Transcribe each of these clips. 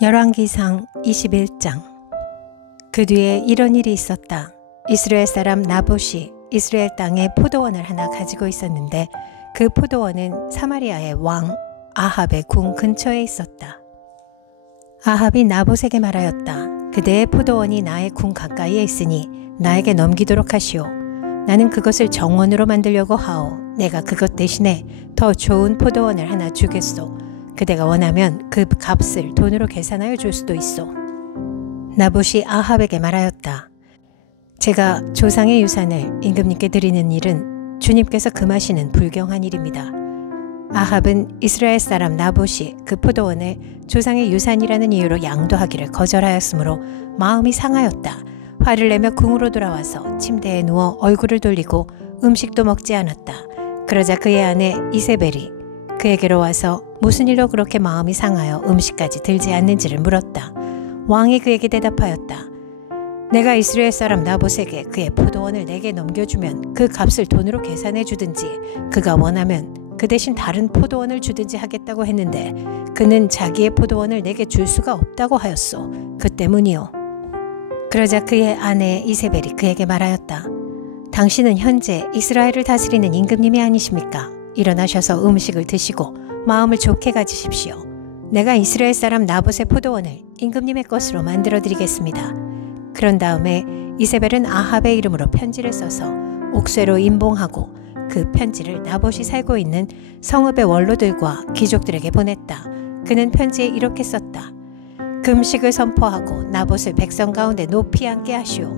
열왕기상 21장. 그 뒤에 이런 일이 있었다. 이스라엘 사람 나봇이 이스라엘 땅에 포도원을 하나 가지고 있었는데 그 포도원은 사마리아의 왕 아합의 궁 근처에 있었다. 아합이 나봇에게 말하였다. 그대의 포도원이 나의 궁 가까이에 있으니 나에게 넘기도록 하시오. 나는 그것을 정원으로 만들려고 하오. 내가 그것 대신에 더 좋은 포도원을 하나 주겠소. 그대가 원하면 그 값을 돈으로 계산하여 줄 수도 있소. 나봇이 아합에게 말하였다. 제가 조상의 유산을 임금님께 드리는 일은 주님께서 금하시는 불경한 일입니다. 아합은 이스라엘 사람 나봇이 그 포도원을 조상의 유산이라는 이유로 양도하기를 거절하였으므로 마음이 상하였다. 화를 내며 궁으로 돌아와서 침대에 누워 얼굴을 돌리고 음식도 먹지 않았다. 그러자 그의 아내 이세벨이 그에게로 와서 무슨 일로 그렇게 마음이 상하여 음식까지 들지 않는지를 물었다. 왕이 그에게 대답하였다. 내가 이스라엘 사람 나봇에게 그의 포도원을 내게 넘겨주면 그 값을 돈으로 계산해 주든지 그가 원하면 그 대신 다른 포도원을 주든지 하겠다고 했는데 그는 자기의 포도원을 내게 줄 수가 없다고 하였소. 그 때문이요. 그러자 그의 아내 이세벨이 그에게 말하였다. 당신은 현재 이스라엘을 다스리는 임금님이 아니십니까? 일어나셔서 음식을 드시고 마음을 좋게 가지십시오. 내가 이스라엘 사람 나봇의 포도원을 임금님의 것으로 만들어 드리겠습니다. 그런 다음에 이세벨은 아합의 이름으로 편지를 써서 옥쇄로 임봉하고 그 편지를 나봇이 살고 있는 성읍의 원로들과 귀족들에게 보냈다. 그는 편지에 이렇게 썼다. 금식을 선포하고 나봇을 백성 가운데 높이 앉게 하시오.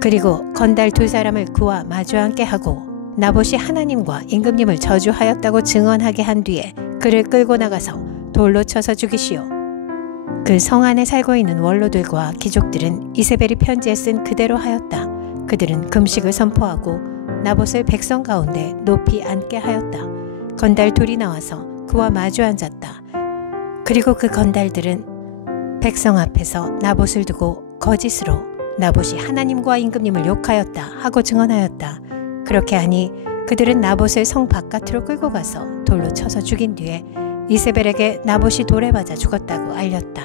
그리고 건달 두 사람을 그와 마주 앉게 하고 나봇이 하나님과 임금님을 저주하였다고 증언하게 한 뒤에 그를 끌고 나가서 돌로 쳐서 죽이시오. 그 성 안에 살고 있는 원로들과 귀족들은 이세벨이 편지에 쓴 그대로 하였다. 그들은 금식을 선포하고 나봇을 백성 가운데 높이 앉게 하였다. 건달 둘이 나와서 그와 마주 앉았다. 그리고 그 건달들은 백성 앞에서 나봇을 두고 거짓으로 나봇이 하나님과 임금님을 욕하였다 하고 증언하였다. 그렇게 하니 그들은 나봇을 성 바깥으로 끌고 가서 돌로 쳐서 죽인 뒤에 이세벨에게 나봇이 돌에 맞아 죽었다고 알렸다.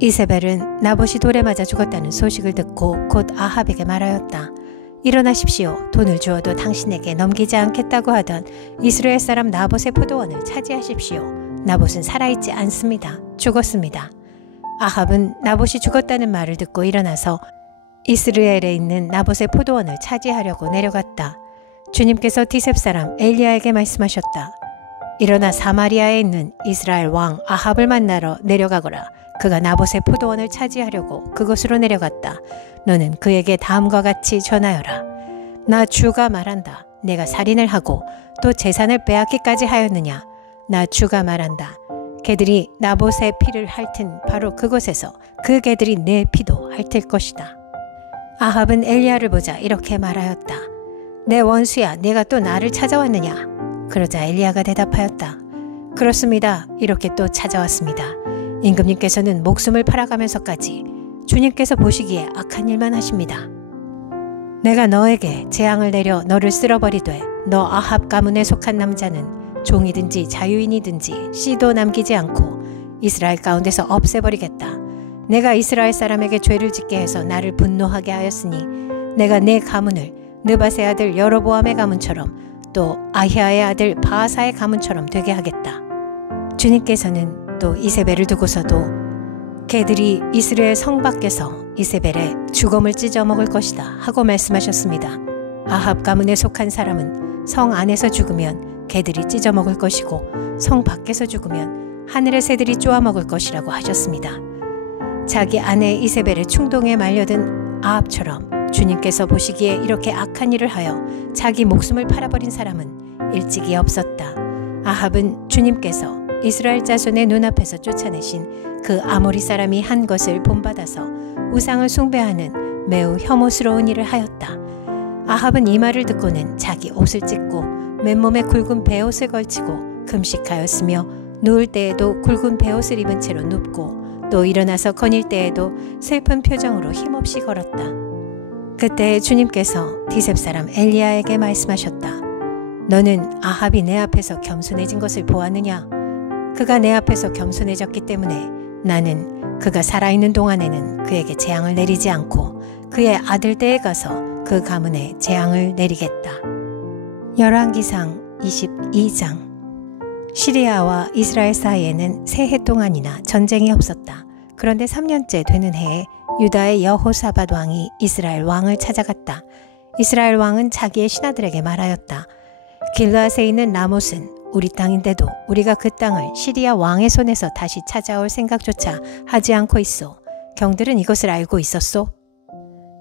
이세벨은 나봇이 돌에 맞아 죽었다는 소식을 듣고 곧 아합에게 말하였다. 일어나십시오. 돈을 주어도 당신에게 넘기지 않겠다고 하던 이스라엘 사람 나봇의 포도원을 차지하십시오. 나봇은 살아있지 않습니다. 죽었습니다. 아합은 나봇이 죽었다는 말을 듣고 일어나서 이스라엘에 있는 나봇의 포도원을 차지하려고 내려갔다. 주님께서 디셉 사람 엘리야에게 말씀하셨다. 일어나 사마리아에 있는 이스라엘 왕 아합을 만나러 내려가거라. 그가 나봇의 포도원을 차지하려고 그곳으로 내려갔다. 너는 그에게 다음과 같이 전하여라. 나 주가 말한다. 내가 살인을 하고 또 재산을 빼앗기까지 하였느냐. 나 주가 말한다. 개들이 나봇의 피를 핥은 바로 그곳에서 그 개들이 내 피도 핥을 것이다. 아합은 엘리야를 보자 이렇게 말하였다. 내 원수야, 내가 또 나를 찾아왔느냐? 그러자 엘리야가 대답하였다. 그렇습니다. 이렇게 또 찾아왔습니다. 임금님께서는 목숨을 팔아가면서까지 주님께서 보시기에 악한 일만 하십니다. 내가 너에게 재앙을 내려 너를 쓸어버리되 너 아합 가문에 속한 남자는 종이든지 자유인이든지 씨도 남기지 않고 이스라엘 가운데서 없애버리겠다. 내가 이스라엘 사람에게 죄를 짓게 해서 나를 분노하게 하였으니 내가 내 가문을 느밧의 아들 여로보암의 가문처럼 또 아히야의 아들 바하사의 가문처럼 되게 하겠다. 주님께서는 또 이세벨을 두고서도 개들이 이스라엘 성 밖에서 이세벨의 죽음을 찢어먹을 것이다 하고 말씀하셨습니다. 아합 가문에 속한 사람은 성 안에서 죽으면 개들이 찢어먹을 것이고 성 밖에서 죽으면 하늘의 새들이 쪼아먹을 것이라고 하셨습니다. 자기 아내 이세벨의 충동에 말려든 아합처럼 주님께서 보시기에 이렇게 악한 일을 하여 자기 목숨을 팔아버린 사람은 일찍이 없었다. 아합은 주님께서 이스라엘 자손의 눈앞에서 쫓아내신 그 아모리 사람이 한 것을 본받아서 우상을 숭배하는 매우 혐오스러운 일을 하였다. 아합은 이 말을 듣고는 자기 옷을 찢고 맨몸에 굵은 베옷을 걸치고 금식하였으며 누울 때에도 굵은 베옷을 입은 채로 눕고 또 일어나서 거닐 때에도 슬픈 표정으로 힘없이 걸었다. 그때 주님께서 디셉 사람 엘리야에게 말씀하셨다. 너는 아합이 내 앞에서 겸손해진 것을 보았느냐? 그가 내 앞에서 겸손해졌기 때문에 나는 그가 살아있는 동안에는 그에게 재앙을 내리지 않고 그의 아들 때에 가서 그 가문에 재앙을 내리겠다. 열왕기상 22장. 시리아와 이스라엘 사이에는 세 해 동안이나 전쟁이 없었다. 그런데 3년째 되는 해에 유다의 여호사밧 왕이 이스라엘 왕을 찾아갔다. 이스라엘 왕은 자기의 신하들에게 말하였다. 길르앗에 있는 라못은 우리 땅인데도 우리가 그 땅을 시리아 왕의 손에서 다시 찾아올 생각조차 하지 않고 있소. 경들은 이것을 알고 있었소?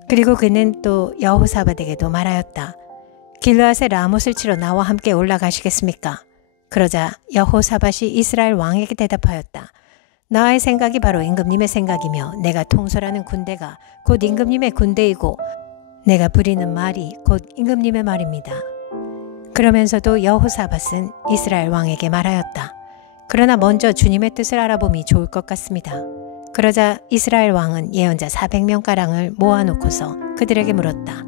그리고 그는 또 여호사밧에게도 말하였다. 길르앗의 라못을 치러 나와 함께 올라가시겠습니까? 그러자 여호사밧이 이스라엘 왕에게 대답하였다. 나의 생각이 바로 임금님의 생각이며 내가 통솔하는 군대가 곧 임금님의 군대이고 내가 부리는 말이 곧 임금님의 말입니다. 그러면서도 여호사밧은 이스라엘 왕에게 말하였다. 그러나 먼저 주님의 뜻을 알아봄이 좋을 것 같습니다. 그러자 이스라엘 왕은 예언자 400명가량을 모아놓고서 그들에게 물었다.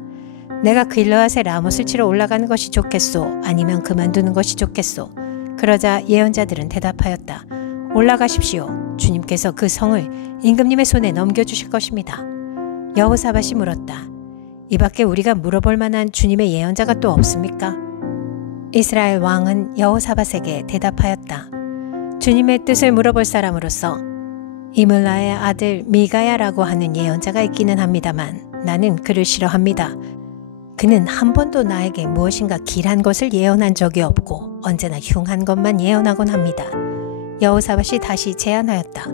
내가 길르앗의 라못을 치러 올라가는 것이 좋겠소? 아니면 그만두는 것이 좋겠소? 그러자 예언자들은 대답하였다. 올라가십시오. 주님께서 그 성을 임금님의 손에 넘겨주실 것입니다. 여호사밧이 물었다. 이 밖에 우리가 물어볼 만한 주님의 예언자가 또 없습니까? 이스라엘 왕은 여호사밧에게 대답하였다. 주님의 뜻을 물어볼 사람으로서 이물라의 아들 미가야라고 하는 예언자가 있기는 합니다만 나는 그를 싫어합니다. 그는 한 번도 나에게 무엇인가 길한 것을 예언한 적이 없고 언제나 흉한 것만 예언하곤 합니다. 여호사밧이 다시 제안하였다.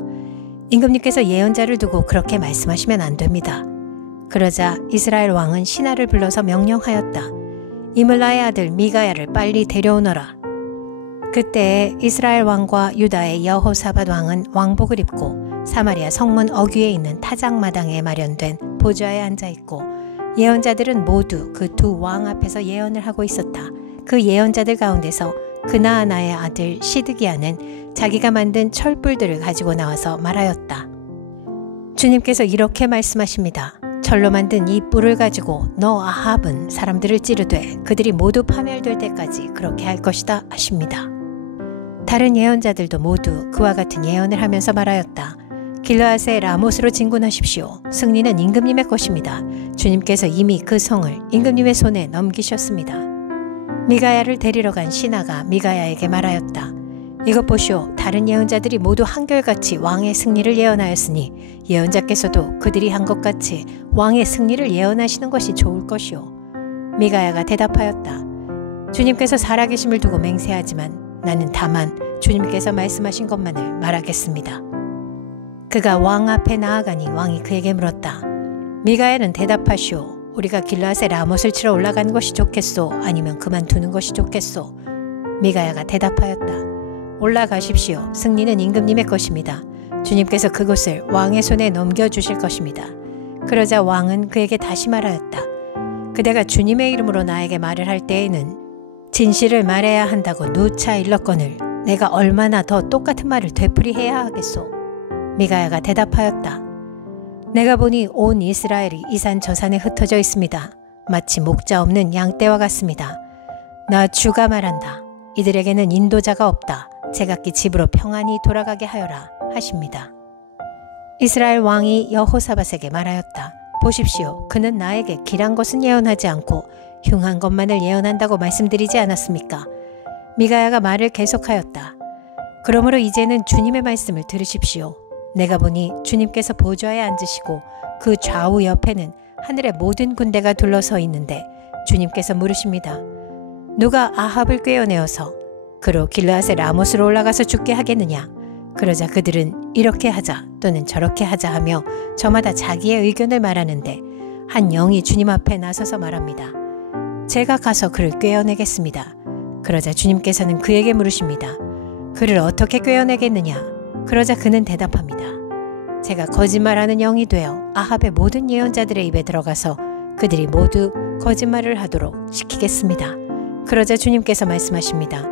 임금님께서 예언자를 두고 그렇게 말씀하시면 안 됩니다. 그러자 이스라엘 왕은 신하를 불러서 명령하였다. 이물라의 아들 미가야를 빨리 데려오너라. 그때 이스라엘 왕과 유다의 여호사밧 왕은 왕복을 입고 사마리아 성문 어귀에 있는 타작마당에 마련된 보좌에 앉아있고 예언자들은 모두 그 두 왕 앞에서 예언을 하고 있었다. 그 예언자들 가운데서 그나아나의 아들 시드기야는 자기가 만든 철불들을 가지고 나와서 말하였다. 주님께서 이렇게 말씀하십니다. 철로 만든 이 뿔을 가지고 너 아합은 사람들을 찌르되 그들이 모두 파멸될 때까지 그렇게 할 것이다 하십니다. 다른 예언자들도 모두 그와 같은 예언을 하면서 말하였다. 길르앗의 라못으로 진군하십시오. 승리는 임금님의 것입니다. 주님께서 이미 그 성을 임금님의 손에 넘기셨습니다. 미가야를 데리러 간 신하가 미가야에게 말하였다. 이것 보시오. 다른 예언자들이 모두 한결같이 왕의 승리를 예언하였으니 예언자께서도 그들이 한 것 같이 왕의 승리를 예언하시는 것이 좋을 것이오. 미가야가 대답하였다. 주님께서 살아계심을 두고 맹세하지만 나는 다만 주님께서 말씀하신 것만을 말하겠습니다. 그가 왕 앞에 나아가니 왕이 그에게 물었다. 미가야는 대답하시오. 우리가 길르앗의 라못을 치러 올라가는 것이 좋겠소? 아니면 그만두는 것이 좋겠소? 미가야가 대답하였다. 올라가십시오. 승리는 임금님의 것입니다. 주님께서 그곳을 왕의 손에 넘겨주실 것입니다. 그러자 왕은 그에게 다시 말하였다. 그대가 주님의 이름으로 나에게 말을 할 때에는 진실을 말해야 한다고 누차 일렀거늘 내가 얼마나 더 똑같은 말을 되풀이해야 하겠소? 미가야가 대답하였다. 내가 보니 온 이스라엘이 이 산 저 산에 흩어져 있습니다. 마치 목자 없는 양떼와 같습니다. 나 주가 말한다. 이들에게는 인도자가 없다. 제각기 집으로 평안히 돌아가게 하여라 하십니다. 이스라엘 왕이 여호사밧에게 말하였다. 보십시오. 그는 나에게 길한 것은 예언하지 않고 흉한 것만을 예언한다고 말씀드리지 않았습니까? 미가야가 말을 계속하였다. 그러므로 이제는 주님의 말씀을 들으십시오. 내가 보니 주님께서 보좌에 앉으시고 그 좌우 옆에는 하늘의 모든 군대가 둘러서 있는데 주님께서 물으십니다. 누가 아합을 꿰어내어서 그로 길르앗의 라못으로 올라가서 죽게 하겠느냐? 그러자 그들은 이렇게 하자 또는 저렇게 하자 하며 저마다 자기의 의견을 말하는데 한 영이 주님 앞에 나서서 말합니다. 제가 가서 그를 꿰어내겠습니다. 그러자 주님께서는 그에게 물으십니다. 그를 어떻게 꿰어내겠느냐? 그러자 그는 대답합니다. 제가 거짓말하는 영이 되어 아합의 모든 예언자들의 입에 들어가서 그들이 모두 거짓말을 하도록 시키겠습니다. 그러자 주님께서 말씀하십니다.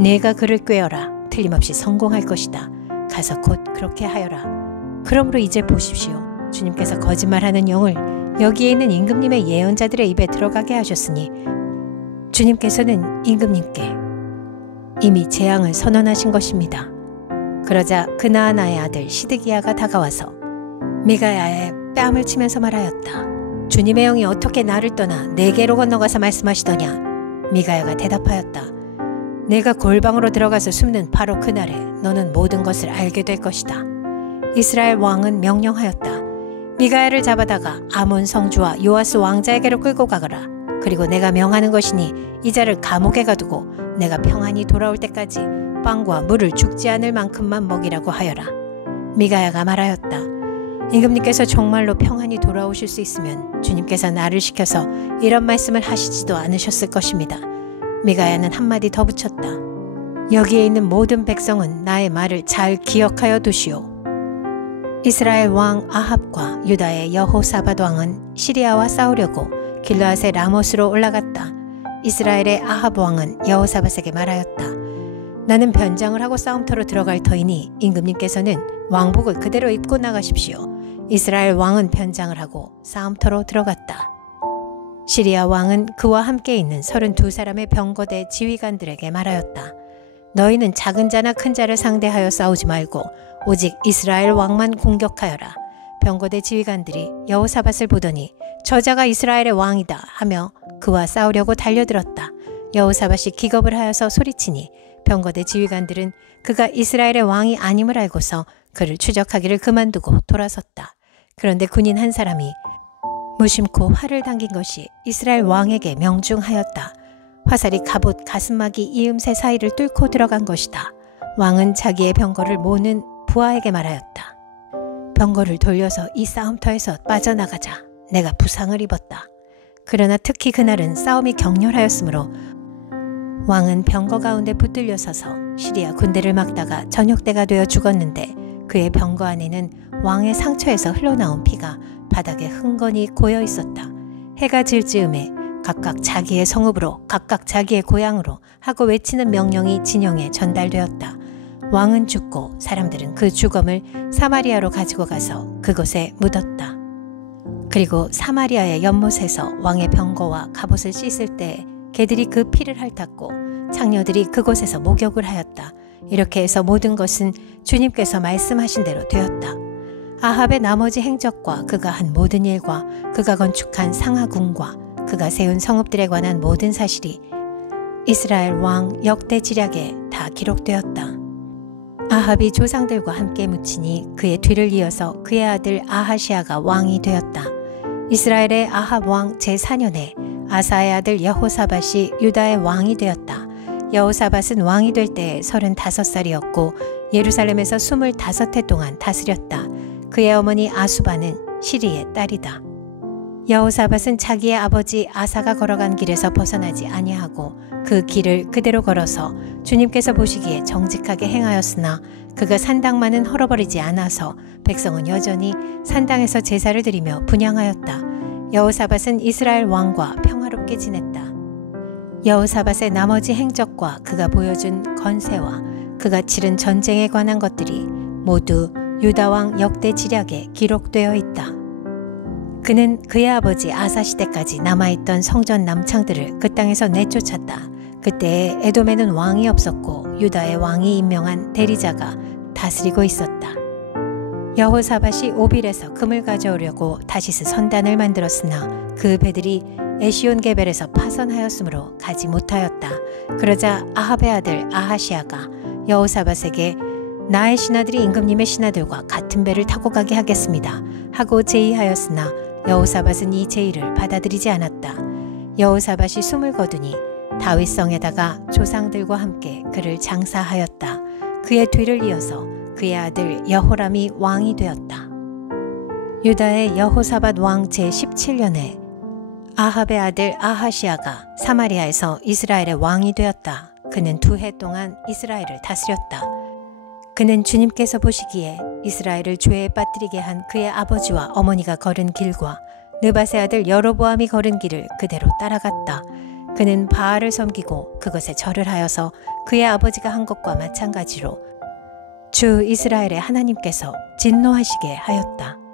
내가 그를 꿰어라. 틀림없이 성공할 것이다. 가서 곧 그렇게 하여라. 그러므로 이제 보십시오. 주님께서 거짓말하는 영을 여기에 있는 임금님의 예언자들의 입에 들어가게 하셨으니 주님께서는 임금님께 이미 재앙을 선언하신 것입니다. 그러자 그나아나의 아들 시드기야가 다가와서 미가야의 뺨을 치면서 말하였다. 주님의 영이 어떻게 나를 떠나 내게로 건너가서 말씀하시더냐. 미가야가 대답하였다. 내가 골방으로 들어가서 숨는 바로 그날에 너는 모든 것을 알게 될 것이다. 이스라엘 왕은 명령하였다. 미가야를 잡아다가 아몬 성주와 요아스 왕자에게로 끌고 가거라. 그리고 내가 명하는 것이니 이 자를 감옥에 가두고 내가 평안히 돌아올 때까지 빵과 물을 죽지 않을 만큼만 먹이라고 하여라. 미가야가 말하였다. 임금님께서 정말로 평안히 돌아오실 수 있으면 주님께서 나를 시켜서 이런 말씀을 하시지도 않으셨을 것입니다. 미가야는 한마디 더 붙였다. 여기에 있는 모든 백성은 나의 말을 잘 기억하여 두시오. 이스라엘 왕 아합과 유다의 여호사밧 왕은 시리아와 싸우려고 길르앗의 라못으로 올라갔다. 이스라엘의 아합 왕은 여호사밧에게 말하였다. 나는 변장을 하고 싸움터로 들어갈 터이니 임금님께서는 왕복을 그대로 입고 나가십시오. 이스라엘 왕은 변장을 하고 싸움터로 들어갔다. 시리아 왕은 그와 함께 있는 32사람의 병거대 지휘관들에게 말하였다. 너희는 작은 자나 큰 자를 상대하여 싸우지 말고 오직 이스라엘 왕만 공격하여라. 병거대 지휘관들이 여호사밧을 보더니 저자가 이스라엘의 왕이다 하며 그와 싸우려고 달려들었다. 여호사밧이 기겁을 하여서 소리치니 병거대 지휘관들은 그가 이스라엘의 왕이 아님을 알고서 그를 추적하기를 그만두고 돌아섰다. 그런데 군인 한 사람이 무심코 활을 당긴 것이 이스라엘 왕에게 명중하였다. 화살이 갑옷 가슴막이 이음새 사이를 뚫고 들어간 것이다. 왕은 자기의 병거를 모는 부하에게 말하였다. 병거를 돌려서 이 싸움터에서 빠져나가자. 내가 부상을 입었다. 그러나 특히 그날은 싸움이 격렬하였으므로 왕은 병거 가운데 붙들려 서서 시리아 군대를 막다가 저녁때가 되어 죽었는데 그의 병거 안에는 왕의 상처에서 흘러나온 피가 바닥에 흥건히 고여 있었다. 해가 질 즈음에 각각 자기의 성읍으로 각각 자기의 고향으로 하고 외치는 명령이 진영에 전달되었다. 왕은 죽고 사람들은 그 주검을 사마리아로 가지고 가서 그곳에 묻었다. 그리고 사마리아의 연못에서 왕의 병거와 갑옷을 씻을 때 개들이 그 피를 핥았고 창녀들이 그곳에서 목욕을 하였다. 이렇게 해서 모든 것은 주님께서 말씀하신 대로 되었다. 아합의 나머지 행적과 그가 한 모든 일과 그가 건축한 상하궁과 그가 세운 성읍들에 관한 모든 사실이 이스라엘 왕 역대지략에 다 기록되었다. 아합이 조상들과 함께 묻히니 그의 뒤를 이어서 그의 아들 아하시아가 왕이 되었다. 이스라엘의 아합 왕 제4년에 아사의 아들 여호사밧이 유다의 왕이 되었다. 여호사밧은 왕이 될 때에 35살이었고 예루살렘에서 25해 동안 다스렸다. 그의 어머니 아수바는 시리의 딸이다. 여호사밧은 자기의 아버지 아사가 걸어간 길에서 벗어나지 아니하고 그 길을 그대로 걸어서 주님께서 보시기에 정직하게 행하였으나 그가 산당만은 헐어버리지 않아서 백성은 여전히 산당에서 제사를 드리며 분향하였다. 여호사밧은 이스라엘 왕과 평화롭게 지냈다. 여호사밧의 나머지 행적과 그가 보여준 건세와 그가 치른 전쟁에 관한 것들이 모두 유다 왕 역대지략에 기록되어 있다. 그는 그의 아버지 아사 시대까지 남아있던 성전 남창들을 그 땅에서 내쫓았다. 그때에 에돔에는 왕이 없었고 유다의 왕이 임명한 대리자가 다스리고 있었다. 여호사밧이 오빌에서 금을 가져오려고 다시스 선단을 만들었으나 그 배들이 에시온 게벨에서 파선하였으므로 가지 못하였다. 그러자 아합의 아들 아하시아가 여호사밧에게 나의 신하들이 임금님의 신하들과 같은 배를 타고 가게 하겠습니다 하고 제의하였으나 여호사밧은 이 제의를 받아들이지 않았다. 여호사밧이 숨을 거두니 다윗성에다가 조상들과 함께 그를 장사하였다. 그의 뒤를 이어서 그의 아들 여호람이 왕이 되었다. 유다의 여호사밧 왕 제17년에 아합의 아들 아하시아가 사마리아에서 이스라엘의 왕이 되었다. 그는 2해 동안 이스라엘을 다스렸다. 그는 주님께서 보시기에 이스라엘을 죄에 빠뜨리게 한 그의 아버지와 어머니가 걸은 길과 느밧의 아들 여로보암이 걸은 길을 그대로 따라갔다. 그는 바알을 섬기고 그것에 절을 하여서 그의 아버지가 한 것과 마찬가지로 주 이스라엘의 하나님께서 진노하시게 하였다.